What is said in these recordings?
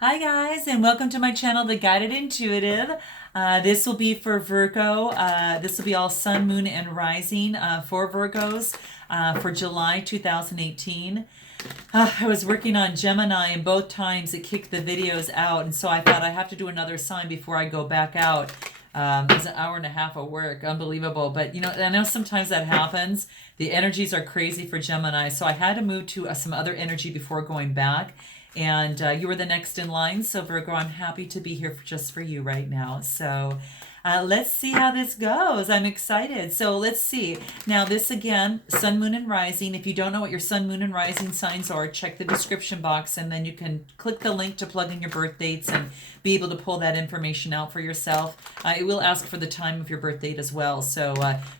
Hi guys, and welcome to my channel, The Guided Intuitive. This will be for Virgo. This will be all Sun, Moon, and Rising for Virgos for July 2018. I was working on Gemini, and both times it kicked the videos out, and so I thought I have to do another sign before I go back out. It was an hour and a half of work, unbelievable. But you know, I know sometimes that happens. The energies are crazy for Gemini, so I had to move to some other energy before going back. And you were the next in line, so Virgo, I'm happy to be here just for you right now. So let's see how this goes. I'm excited. So let's see. Now this again, Sun, Moon, and Rising. If you don't know what your Sun, Moon, and Rising signs are, check the description box, and then you can click the link to plug in your birth dates and be able to pull that information out for yourself. It will ask for the time of your birth date as well. So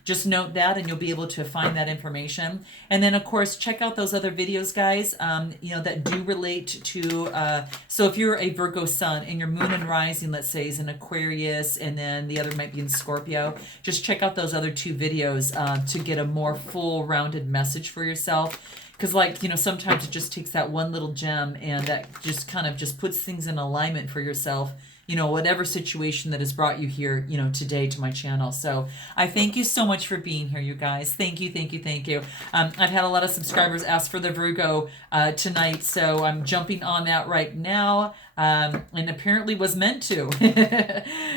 just note that, and you'll be able to find that information. And then, of course, check out those other videos, guys, that do relate to, so if you're a Virgo Sun and your Moon and Rising, let's say, is in Aquarius, and then the other might be in Scorpio, just check out those other two videos to get a more full rounded message for yourself. Because sometimes it just takes that one little gem, and that just kind of just puts things in alignment for yourself, whatever situation that has brought you here, today to my channel. So I thank you so much for being here, you guys. Thank you, thank you, thank you. I've had a lot of subscribers ask for the Virgo tonight, so I'm jumping on that right now. And apparently was meant to.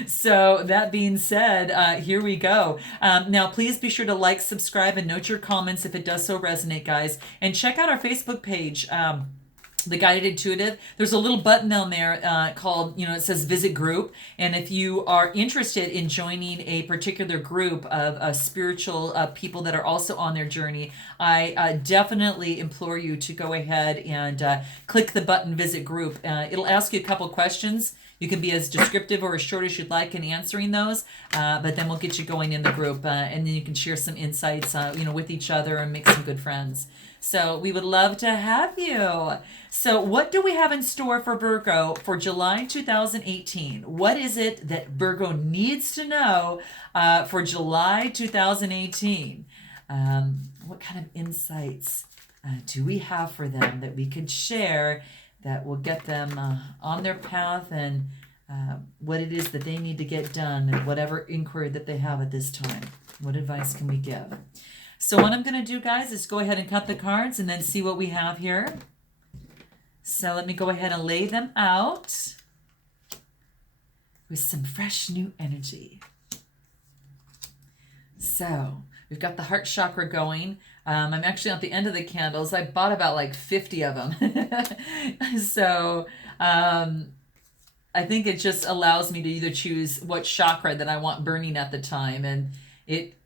So that being said, here we go. Now, please be sure to like, subscribe, and note your comments if it does so resonate, guys. And check out our Facebook page. The Guided Intuitive. There's a little button down there called, it says visit group. And if you are interested in joining a particular group of spiritual people that are also on their journey, I definitely implore you to go ahead and click the button visit group. It'll ask you a couple questions. You can be as descriptive or as short as you'd like in answering those, but then we'll get you going in the group, and then you can share some insights, with each other and make some good friends. So we would love to have you. So what do we have in store for Virgo for July 2018? What is it that Virgo needs to know for July 2018? What kind of insights do we have for them that we could share that will get them on their path, and what it is that they need to get done, and whatever inquiry that they have at this time? What advice can we give? So what I'm going to do, guys, is go ahead and cut the cards and then see what we have here. So let me go ahead and lay them out with some fresh new energy. So we've got the heart chakra going. I'm actually at the end of the candles. I bought about like 50 of them. So I think it just allows me to either choose what chakra that I want burning at the time. And it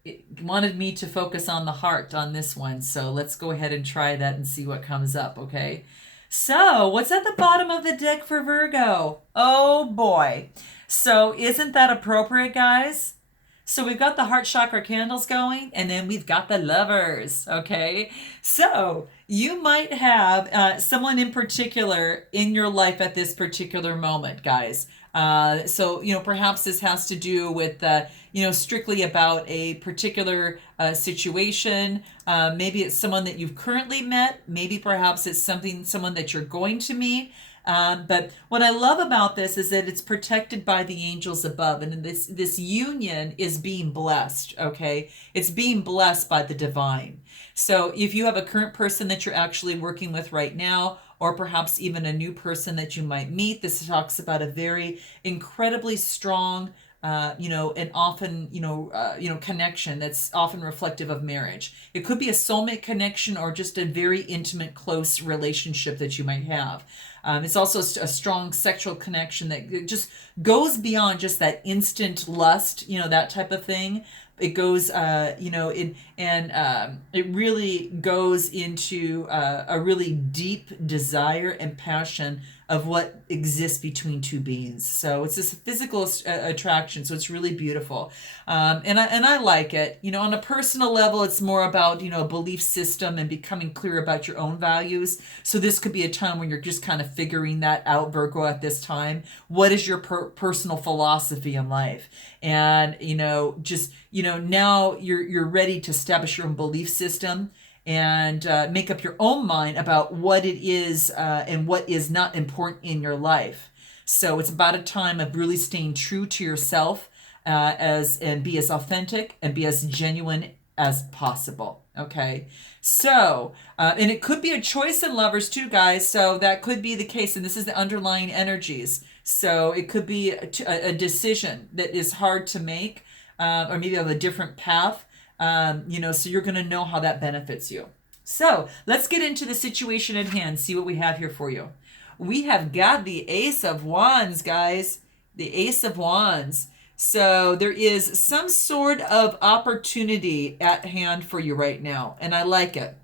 wanted me to focus on the heart on this one. So let's go ahead and try that and see what comes up, okay? So what's at the bottom of the deck for Virgo? Oh boy. So isn't that appropriate, guys? So we've got the heart chakra candles going, and then we've got the lovers, okay? So you might have someone in particular in your life at this particular moment, guys. So, perhaps this has to do with, strictly about a particular situation. Maybe it's someone that you've currently met. Maybe perhaps it's someone that you're going to meet. But what I love about this is that it's protected by the angels above, and this union is being blessed, okay? It's being blessed by the divine. So if you have a current person that you're actually working with right now, or perhaps even a new person that you might meet, this talks about a very incredibly strong and often, connection that's often reflective of marriage. It could be a soulmate connection or just a very intimate, close relationship that you might have. It's also a strong sexual connection that just goes beyond just that instant lust, that type of thing. It goes, it really goes into a really deep desire and passion of what exists between two beings. So it's this physical attraction. So it's really beautiful. And I like it. On a personal level, it's more about, a belief system and becoming clear about your own values. So this could be a time when you're just kind of figuring that out, Virgo, at this time. What is your personal philosophy in life? And, now you're ready to establish your own belief system and make up your own mind about what it is and what is not important in your life. So it's about a time of really staying true to yourself, and be as authentic and be as genuine as possible. Okay. So, and it could be a choice in lovers too, guys. So that could be the case. And this is the underlying energies. So it could be a decision that is hard to make, or maybe of a different path. So you're going to know how that benefits you. So let's get into the situation at hand, see what we have here for you. We have got the Ace of Wands, guys. The Ace of Wands. So there is some sort of opportunity at hand for you right now, and I like it.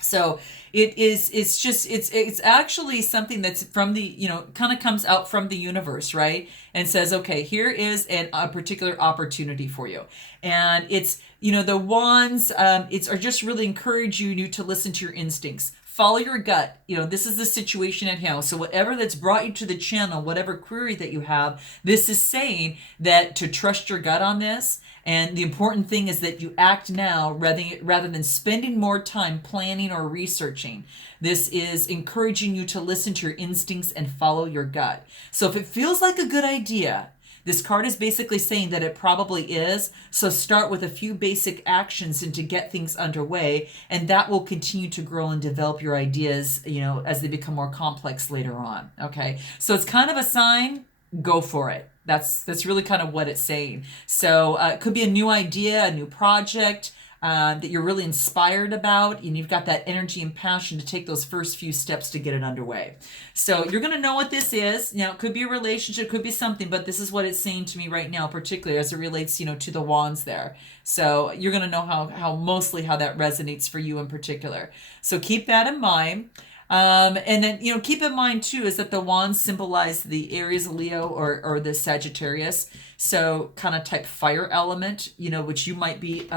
So it's actually something that's from the, kind of comes out from the universe, right? And says, okay, here is a particular opportunity for you. And it's, the wands, are just really encourage you to listen to your instincts. Follow your gut. This is the situation at hand. So whatever that's brought you to the channel, whatever query that you have, this is saying that to trust your gut on this. And the important thing is that you act now rather than spending more time planning or researching. This is encouraging you to listen to your instincts and follow your gut. So if it feels like a good idea, this card is basically saying that it probably is. So start with a few basic actions and to get things underway, and that will continue to grow and develop your ideas, as they become more complex later on. Okay. So it's kind of a sign, go for it. That's really kind of what it's saying. So it could be a new idea, a new project that you're really inspired about, and you've got that energy and passion to take those first few steps to get it underway. So you're going to know what this is. It could be a relationship, could be something, but this is what it's saying to me right now, particularly as it relates, to the wands there. So you're going to know how mostly how that resonates for you in particular. So keep that in mind. And then, keep in mind too, is that the wands symbolize the Aries, Leo, or the Sagittarius. So kind of type fire element, which you might be,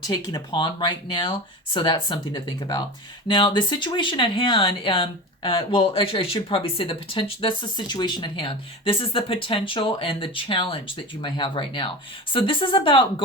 taking upon right now. So that's something to think about. Now, the situation at hand, well, actually, I should probably say the potential. That's the situation at hand. This is the potential and the challenge that you might have right now. So this is about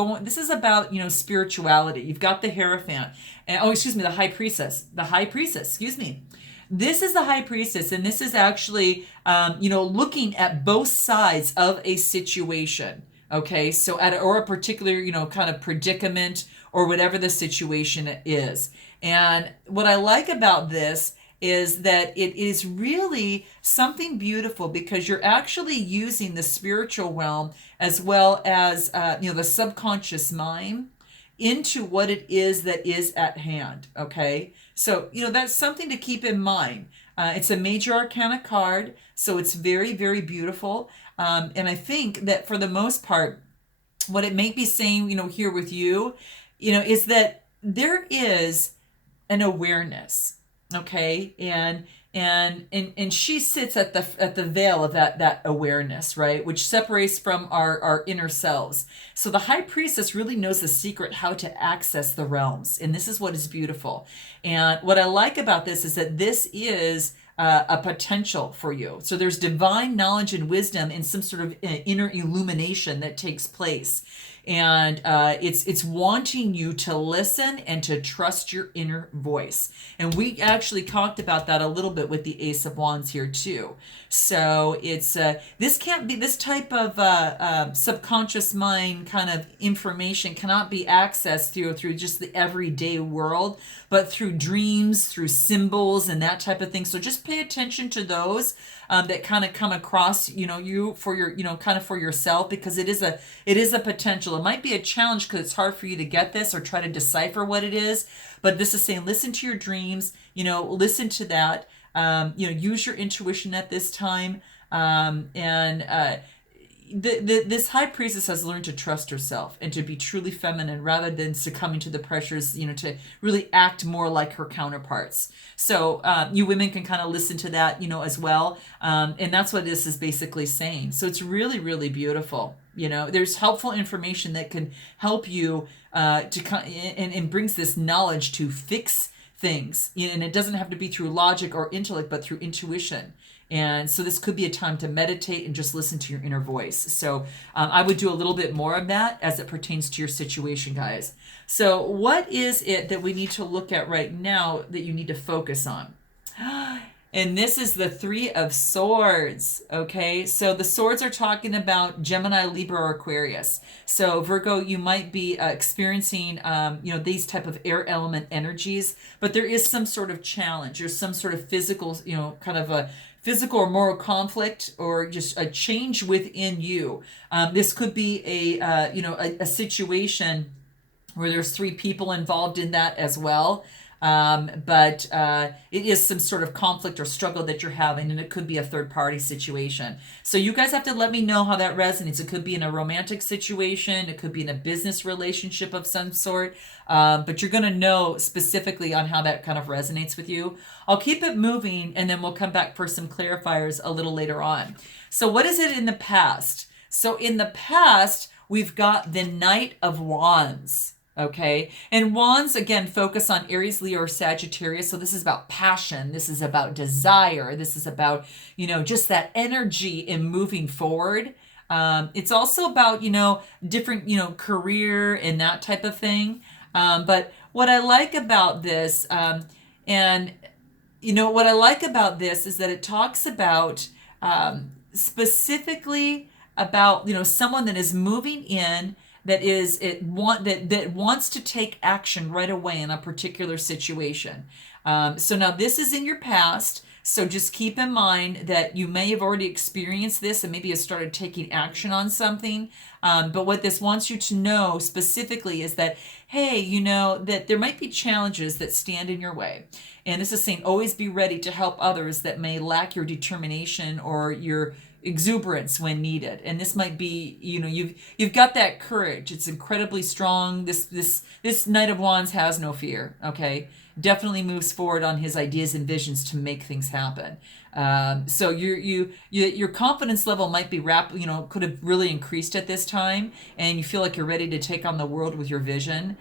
spirituality. You've got the Hierophant, and the High Priestess. The High Priestess, excuse me. This is the High Priestess, and this is actually, looking at both sides of a situation. Okay, so or a particular, kind of predicament or whatever the situation is. And what I like about this is that it is really something beautiful because you're actually using the spiritual realm as well as, the subconscious mind into what it is that is at hand. Okay. So, that's something to keep in mind. It's a major arcana card, so it's very, very beautiful. And I think that for the most part, what it may be saying, here with you, is that there is an awareness. Okay. And she sits at the veil of that awareness, right? Which separates from our inner selves. So the High Priestess really knows the secret how to access the realms. And this is what is beautiful. And what I like about this is that this is a potential for you. So there's divine knowledge and wisdom and some sort of inner illumination that takes place. And it's wanting you to listen and to trust your inner voice. And we actually talked about that a little bit with the Ace of Wands here too. So it's this can't be, this type of subconscious mind kind of information cannot be accessed through just the everyday world, but through dreams, through symbols and that type of thing. So just pay attention to those that kind of come across, you for your, kind of for yourself, because it is a potential. It might be a challenge because it's hard for you to get this or try to decipher what it is. But this is saying, listen to your dreams, listen to that, use your intuition at this time. This High Priestess has learned to trust herself and to be truly feminine rather than succumbing to the pressures, to really act more like her counterparts. So you women can kind of listen to that, as well. And that's what this is basically saying. So it's really, really beautiful. There's helpful information that can help you and brings this knowledge to fix things. And it doesn't have to be through logic or intellect, but through intuition. And so this could be a time to meditate and just listen to your inner voice. So I would do a little bit more of that as it pertains to your situation, guys. So what is it that we need to look at right now that you need to focus on? And this is the Three of Swords, okay? So the swords are talking about Gemini, Libra, or Aquarius. So Virgo, you might be experiencing, these type of air element energies, but there is some sort of challenge. There's some sort of physical, kind of a physical or moral conflict or just a change within you. This could be a situation where there's three people involved in that as well. But it is some sort of conflict or struggle that you're having, and it could be a third party situation. So you guys have to let me know how that resonates. It could be in a romantic situation, it could be in a business relationship of some sort, but you're going to know specifically on how that kind of resonates with you. I'll keep it moving, and then we'll come back for some clarifiers a little later on. So what is it in the past? So in the past, we've got the Knight of Wands. Okay. And wands, again, focus on Aries, Leo, or Sagittarius. So this is about passion. This is about desire. This is about, just that energy in moving forward. It's also about, different, career and that type of thing. But what I like about this, what I like about this is that it talks about specifically about, someone that is moving in that wants to take action right away in a particular situation. So now this is in your past, so just keep in mind that you may have already experienced this and maybe have started taking action on something. But what this wants you to know specifically is that, hey, that there might be challenges that stand in your way. And this is saying always be ready to help others that may lack your determination or your exuberance when needed. And this might be, you've got that courage. It's incredibly strong. This Knight of Wands has no fear. Okay, definitely moves forward on his ideas and visions to make things happen. So your confidence level might be could have really increased at this time, and you feel like you're ready to take on the world with your vision.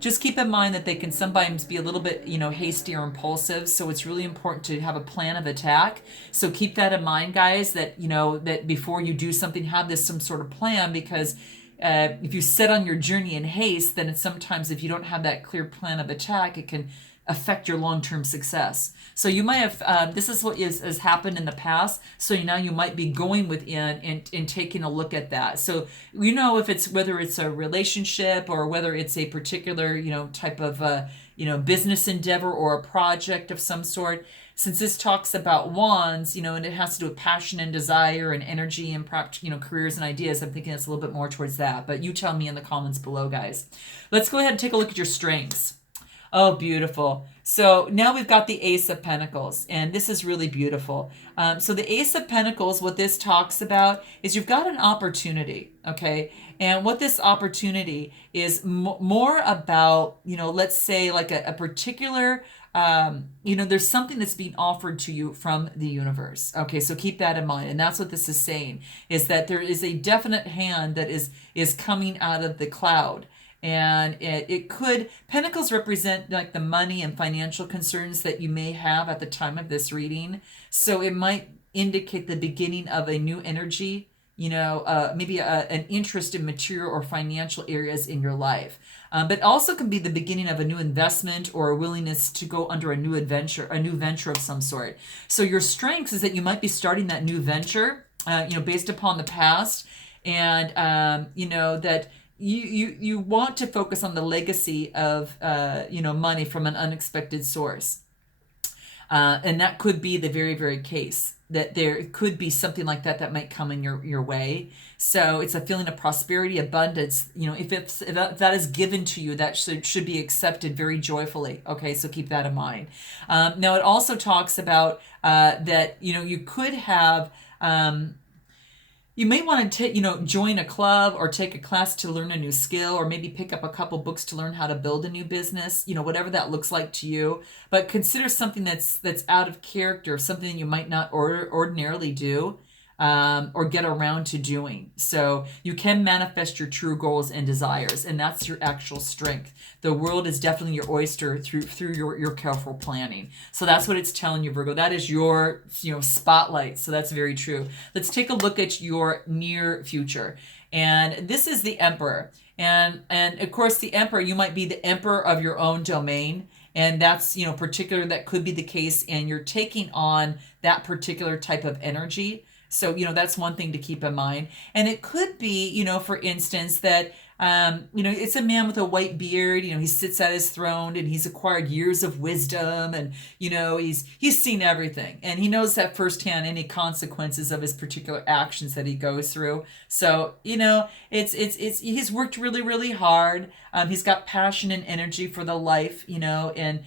Just keep in mind that they can sometimes be a little bit, hasty or impulsive. So it's really important to have a plan of attack. So keep that in mind, guys, that, that before you do something, have some sort of plan, because if you set on your journey in haste, then it's sometimes if you don't have that clear plan of attack, it can affect your long-term success. So you might have, this is what has happened in the past. So now you might be going within and taking a look at that. So, whether it's a relationship or whether it's a particular, type of, business endeavor or a project of some sort. Since this talks about wands, and it has to do with passion and desire and energy and perhaps, careers and ideas, I'm thinking it's a little bit more towards that. But you tell me in the comments below, guys. Let's go ahead and take a look at your strengths. Oh, beautiful. So now we've got the Ace of Pentacles, and this is really beautiful. So the Ace of Pentacles, what this talks about is you've got an opportunity, okay? And what this opportunity is more about, let's say like a particular, there's something that's being offered to you from the universe. Okay, so keep that in mind. And that's what this is saying, is that there is a definite hand that is coming out of the cloud. And it could, Pentacles represent like the money and financial concerns that you may have at the time of this reading. So it might indicate the beginning of a new energy, maybe an interest in material or financial areas in your life. But also can be the beginning of a new investment or a willingness to go under a new venture of some sort. So your strengths is that you might be starting that new venture, based upon the past, and, that you want to focus on the legacy of, money from an unexpected source. And that could be the very, very case that there could be something like that might come in your way. So it's a feeling of prosperity, abundance. If that is given to you, that should be accepted very joyfully. Okay, so keep that in mind. Now it also talks about that, you could have, you may want to join a club or take a class to learn a new skill, or maybe pick up a couple books to learn how to build a new business, whatever that looks like to you. But consider something that's out of character, something you might not ordinarily do. or get around to doing. So you can manifest your true goals and desires, and that's your actual strength. The world is definitely your oyster through your careful planning. So that's what it's telling you, Virgo. That is your spotlight. So that's very true. Let's take a look at your near future. And this is the Emperor. And of course the Emperor, you might be the emperor of your own domain. And that's, particular, that could be the case. And you're taking on that particular type of energy. So, that's one thing to keep in mind. And it could be, for instance, that, it's a man with a white beard, he sits at his throne and he's acquired years of wisdom and, he's seen everything and he knows that firsthand any consequences of his particular actions that he goes through. So, he's worked really, really hard. He's got passion and energy for the life, and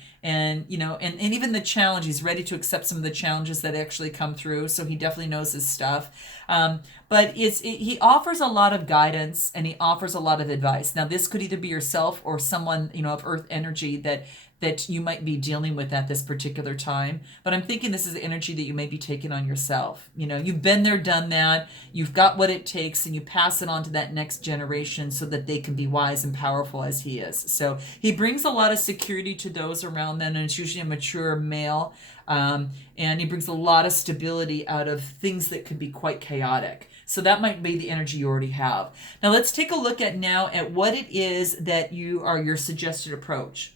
even the challenge, he's ready to accept some of the challenges that actually come through. So he definitely knows his stuff. But he offers a lot of guidance and he offers a lot of advice. Now, this could either be yourself or someone, of earth energy that you might be dealing with at this particular time. But I'm thinking this is the energy that you may be taking on yourself. You've been there, done that. You've got what it takes and you pass it on to that next generation so that they can be wise and powerful as he is. So he brings a lot of security to those around them, and it's usually a mature male. And he brings a lot of stability out of things that could be quite chaotic. So that might be the energy you already have. Now let's take a look at what it is that your suggested approach.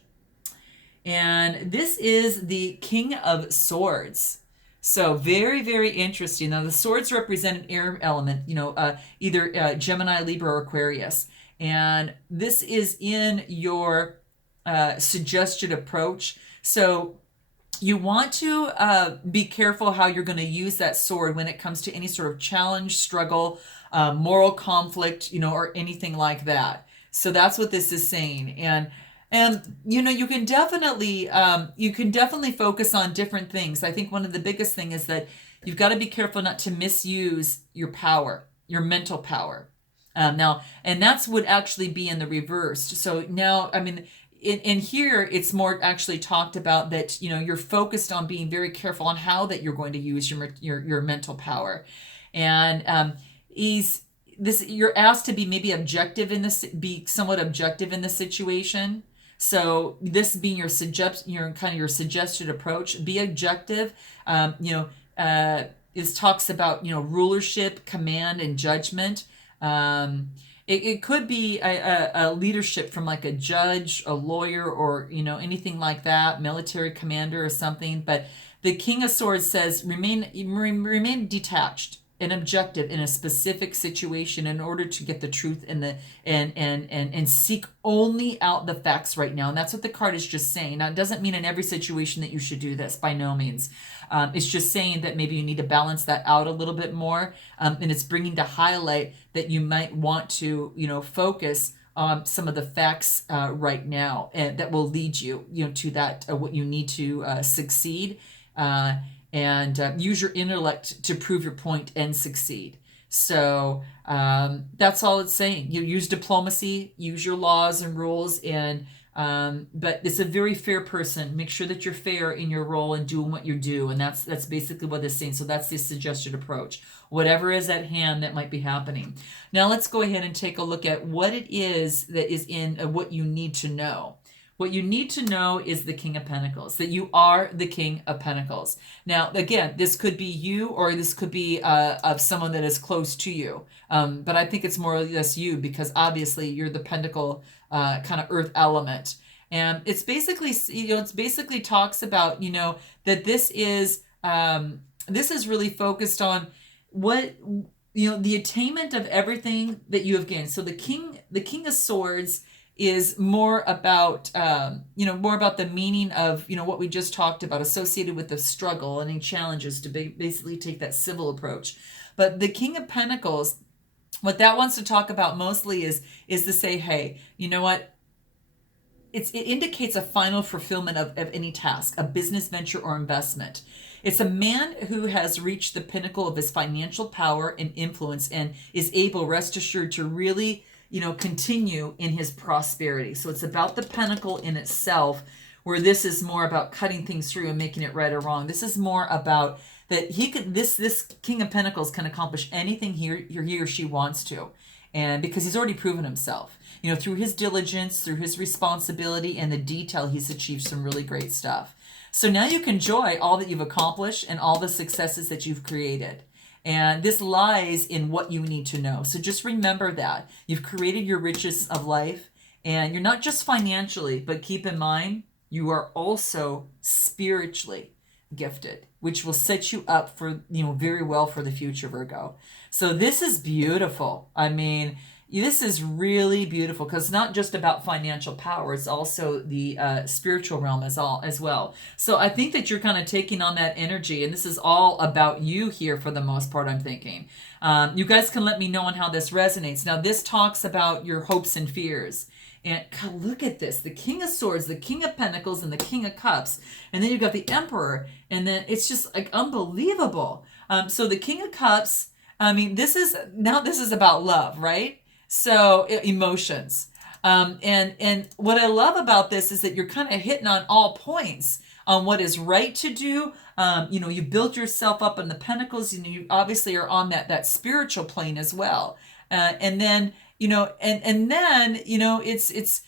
And this is the King of Swords. So very, very interesting. Now the swords represent an air element, either Gemini, Libra, or Aquarius. And this is in your suggested approach. So you want to be careful how you're going to use that sword when it comes to any sort of challenge, struggle, moral conflict, or anything like that. So that's what this is saying. And you can definitely focus on different things. I think one of the biggest thing is that you've got to be careful not to misuse your power, your mental power. Now, and that's would actually be in the reversed. So now, in here, it's more actually talked about that, you're focused on being very careful on how that you're going to use your mental power. And you're asked to be maybe objective in this, be somewhat objective in the situation. So this being your suggested approach, be objective. This talks about, rulership, command, and judgment. It could be a leadership from like a judge, a lawyer, or, anything like that, military commander or something. But the King of Swords says remain detached and objective in a specific situation in order to get the truth and seek only out the facts right now. And that's what the card is just saying. Now, it doesn't mean in every situation that you should do this, by no means. It's just saying that maybe you need to balance that out a little bit more. And it's bringing to highlight that you might want to, focus on some of the facts right now, and that will lead you, to that, what you need to succeed. And use your intellect to prove your point and succeed. So that's all it's saying. You use diplomacy, use your laws and rules, and but it's a very fair person. Make sure that you're fair in your role and doing what you do, and that's basically what it's saying. So that's the suggested approach. Whatever is at hand that might be happening. Now let's go ahead and take a look at what it is that is in what you need to know. What you need to know is the King of Pentacles, that you are the King of Pentacles. Now, again, this could be you, or this could be of someone that is close to you. But I think it's more or less you, because obviously you're the Pentacle kind of earth element. And it's basically, talks about, that this is really focused on what, the attainment of everything that you have gained. So the King of Swords is more about, more about the meaning of, what we just talked about, associated with the struggle and any challenges, to basically take that civil approach. But the King of Pentacles, what that wants to talk about mostly is to say, hey, you know what? It indicates a final fulfillment of any task, a business venture or investment. It's a man who has reached the pinnacle of his financial power and influence and is able, rest assured, to really continue in his prosperity. So it's about the pentacle in itself, where this is more about cutting things through and making it right or wrong. This is more about that he could, this King of Pentacles can accomplish anything he or she wants to. And because he's already proven himself, you know, through his diligence, through his responsibility and the detail, he's achieved some really great stuff. So now you can enjoy all that you've accomplished and all the successes that you've created. And this lies in what you need to know. So just remember that. You've created your riches of life, and you're not just financially, but keep in mind, you are also spiritually gifted, which will set you up for, you know, very well for the future, Virgo. So this is beautiful. I mean, this is really beautiful because it's not just about financial power. It's also the spiritual realm as well. So I think that you're kind of taking on that energy, and this is all about you here for the most part, I'm thinking. You guys can let me know on how this resonates. Now, this talks about your hopes and fears. And God, look at this. The King of Swords, the King of Pentacles, and the King of Cups. And then you've got the Emperor. And then it's just like unbelievable. So the King of Cups, I mean, this is about love, right? So emotions. And what I love about this is that you're kind of hitting on all points on what is right to do. You know, you built yourself up in the Pentacles. You know, you obviously are on that spiritual plane as well. And then, you know, and then, you know, it's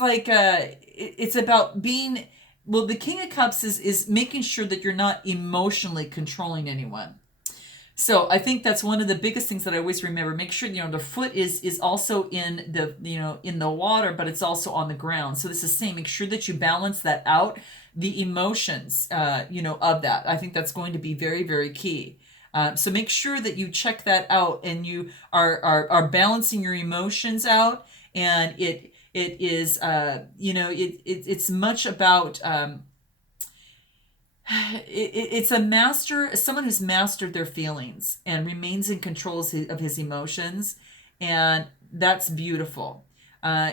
like, it's about being, well, the King of Cups is making sure that you're not emotionally controlling anyone. So I think that's one of the biggest things that I always remember. Make sure, you know, the foot is also in the, you know, in the water, but it's also on the ground. So this is saying, make sure that you balance that out, the emotions, you know, of that. I think that's going to be very, very key. So make sure that you check that out and you are balancing your emotions out. And it is, you know, it's much about, it's someone who's mastered their feelings and remains in control of his emotions. And that's beautiful.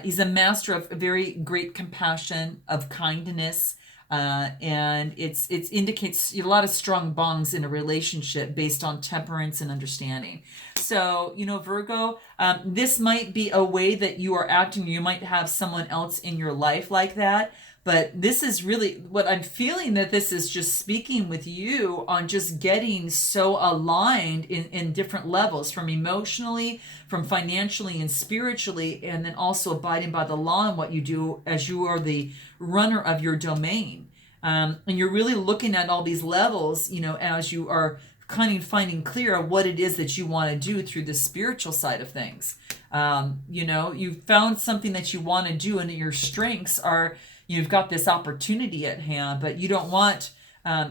He's a master of very great compassion, of kindness. And it indicates a lot of strong bonds in a relationship based on temperance and understanding. So, you know, Virgo, this might be a way that you are acting. You might have someone else in your life like that. But this is really what I'm feeling, that this is just speaking with you on just getting so aligned in different levels, from emotionally, from financially and spiritually, and then also abiding by the law in what you do as you are the runner of your domain. And you're really looking at all these levels, you know, as you are kind of finding clear on what it is that you want to do through the spiritual side of things. You know, you've found something that you want to do, and your strengths are, you've got this opportunity at hand, but you don't want,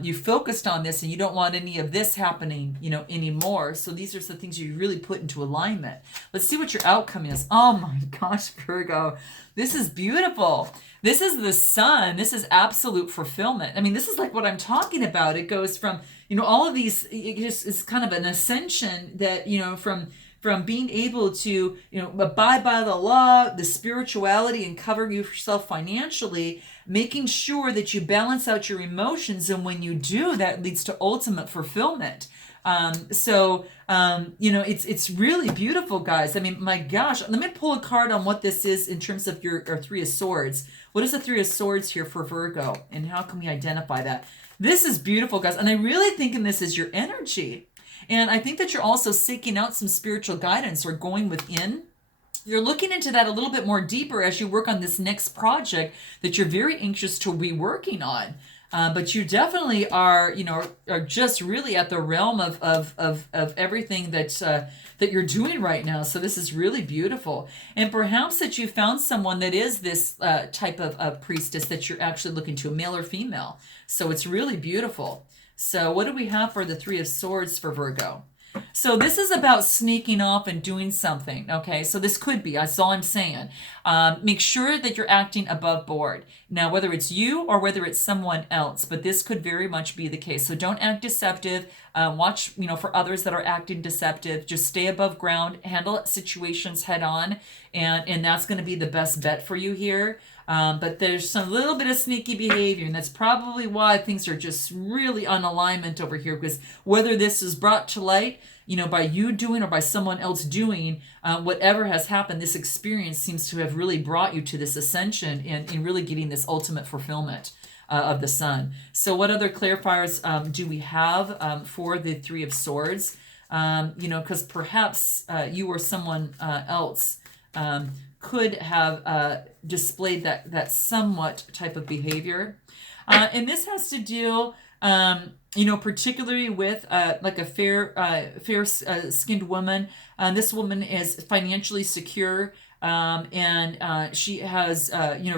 you focused on this and you don't want any of this happening, you know, anymore. So these are the things you really put into alignment. Let's see what your outcome is. Oh my gosh, Virgo, this is beautiful. This is the sun. This is absolute fulfillment. I mean, this is like what I'm talking about. It goes from, you know, all of these, it just is kind of an ascension that, you know, from being able to, you know, abide by the law, the spirituality, and cover yourself financially, making sure that you balance out your emotions. And when you do, that leads to ultimate fulfillment. You know, it's really beautiful, guys. I mean, my gosh, let me pull a card on what this is in terms of your Three of Swords. What is the Three of Swords here for Virgo? And how can we identify that? This is beautiful, guys. And I'm really thinking this is your energy. And I think that you're also seeking out some spiritual guidance or going within. You're looking into that a little bit more deeper as you work on this next project that you're very anxious to be working on. But you definitely are, you know, are just really at the realm of everything that you're doing right now. So this is really beautiful. And perhaps that you found someone that is this type of priestess that you're actually looking to, a male or female. So it's really beautiful. So what do we have for the Three of Swords for Virgo? So this is about sneaking off and doing something, okay? So this could be, that's all I'm saying. Make sure that you're acting above board. Now, whether it's you or whether it's someone else, but this could very much be the case. So don't act deceptive. Watch, you know, for others that are acting deceptive. Just stay above ground, handle situations head on, and that's going to be the best bet for you here. But there's some little bit of sneaky behavior, and that's probably why things are just really on alignment over here, because whether this is brought to light, you know, by you doing or by someone else doing, whatever has happened, this experience seems to have really brought you to this ascension and really getting this ultimate fulfillment. of the sun. So what other clarifiers do we have for the Three of Swords? Because perhaps you or someone else could have displayed that somewhat type of behavior. And this has to deal, particularly with like a fair skinned woman. This woman is financially secure, and she has,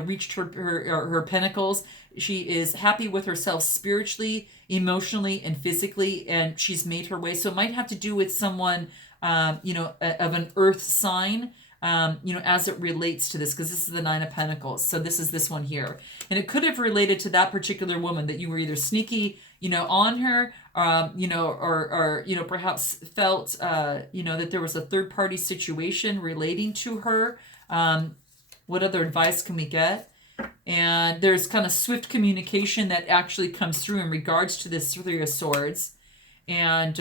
reached her pinnacles. She is happy with herself spiritually, emotionally, and physically, and she's made her way. So it might have to do with someone, of an earth sign, as it relates to this, because this is the Nine of Pentacles. So this is this one here. And it could have related to that particular woman, that you were either sneaky, on her, or perhaps felt, that there was a third party situation relating to her. What other advice can we get? And there's kind of swift communication that actually comes through in regards to this Three of Swords. And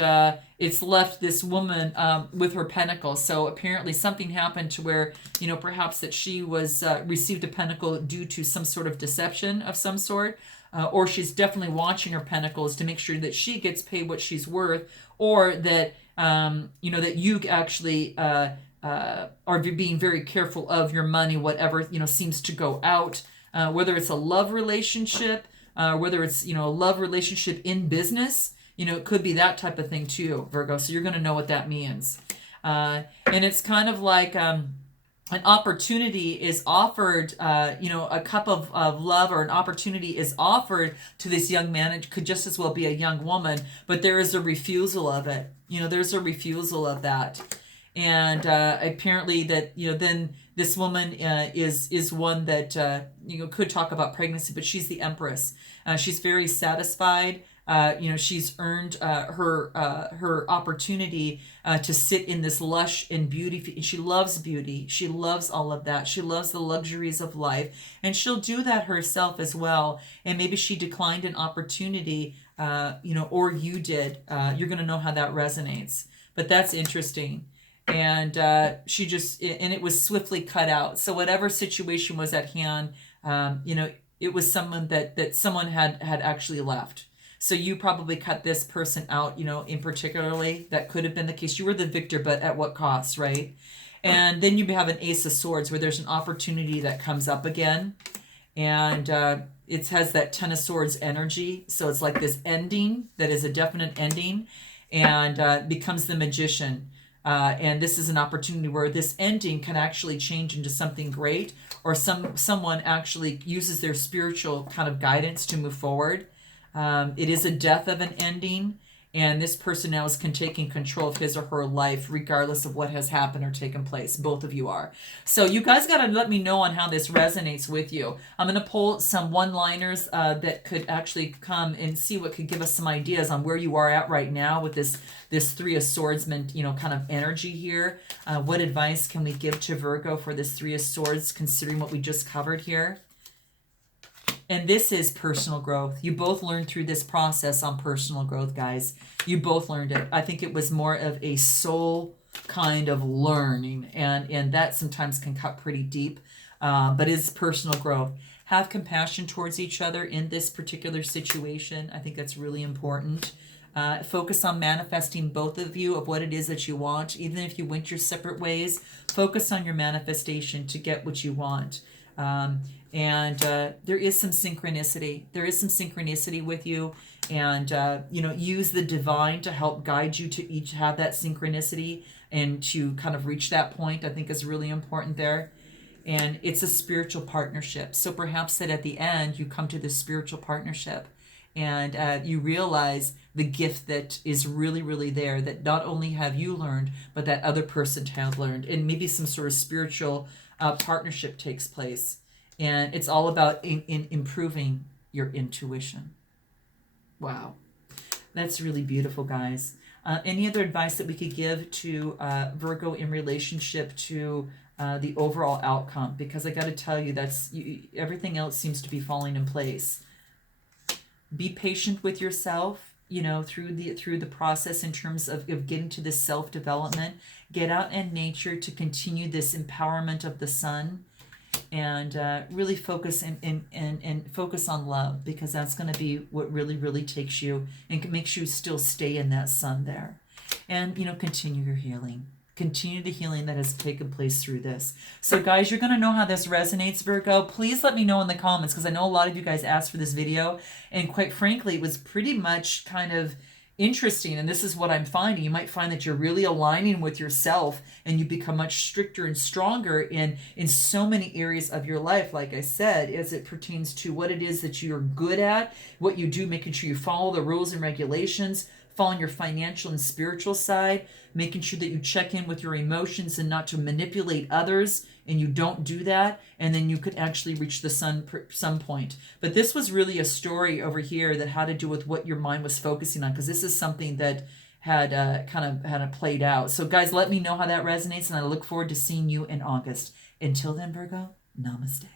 it's left this woman with her pentacle. So apparently something happened to where, perhaps that she was received a pentacle due to some sort of deception of some sort. Or she's definitely watching her pentacles to make sure that she gets paid what she's worth, or that, that you actually are being very careful of your money, whatever, seems to go out. Whether it's a love relationship, whether it's, a love relationship in business, it could be that type of thing too, Virgo. So you're going to know what that means. And it's kind of like an opportunity is offered, a cup of love, or an opportunity is offered to this young man. It could just as well be a young woman, but there is a refusal of it. There's a refusal of that. And apparently that, then this woman is one that, could talk about pregnancy, but she's the Empress. She's very satisfied. She's earned her opportunity to sit in this lush and beauty. She loves beauty. She loves all of that. She loves the luxuries of life, and she'll do that herself as well. And maybe she declined an opportunity, or you did. You're going to know how that resonates. But that's interesting. And she just, and it was swiftly cut out. So whatever situation was at hand, it was someone that someone had actually left. So you probably cut this person out, in particularly. That could have been the case. You were the victor, but at what cost, right? And then you have an Ace of Swords, where there's an opportunity that comes up again. And it has that Ten of Swords energy. So it's like this ending that is a definite ending, and becomes the Magician. And this is an opportunity where this ending can actually change into something great, or someone actually uses their spiritual kind of guidance to move forward. It is a death of an ending, and this person now is taking control of his or her life, regardless of what has happened or taken place. Both of you are. So you guys got to let me know on how this resonates with you. I'm going to pull some one-liners that could actually come and see what could give us some ideas on where you are at right now with this Three of Swordsman, kind of energy here. What advice can we give to Virgo for this Three of Swords, considering what we just covered here? And this is personal growth. You both learned through this process on personal growth, guys. You both learned it. I think it was more of a soul kind of learning, and that sometimes can cut pretty deep, but it's personal growth. Have compassion towards each other in this particular situation. I think that's really important. Focus on manifesting, both of you, of what it is that you want. Even if you went your separate ways, focus on your manifestation to get what you want. And there is some synchronicity. There is some synchronicity with you. And, use the divine to help guide you to each have that synchronicity and to kind of reach that point, I think is really important there. And it's a spiritual partnership. So perhaps that at the end, you come to this spiritual partnership and you realize the gift that is really, really there, that not only have you learned, but that other person has learned. And maybe some sort of spiritual partnership takes place. And it's all about improving your intuition. Wow. That's really beautiful, guys. Any other advice that we could give to Virgo in relationship to the overall outcome? Because I got to tell you, everything else seems to be falling in place. Be patient with yourself, through the process in terms of getting to this self-development. Get out in nature to continue this empowerment of the sun. and really focus and focus on love, because that's going to be what really takes you and makes you still stay in that sun there. And, you know, continue your healing. Continue the healing that has taken place through this. So guys, you're going to know how this resonates, Virgo. Please let me know in the comments, because I know a lot of you guys asked for this video, and quite frankly, it was pretty much kind of interesting. And this is what I'm finding. You might find that you're really aligning with yourself, and you become much stricter and stronger in so many areas of your life, like I said, as it pertains to what it is that you're good at, what you do, making sure you follow the rules and regulations, following your financial and spiritual side, making sure that you check in with your emotions and not to manipulate others, and you don't do that, and then you could actually reach the sun some point. But this was really a story over here that had to do with what your mind was focusing on, because this is something that had kind of played out. So guys, let me know how that resonates, and I look forward to seeing you in August. Until then, Virgo, namaste.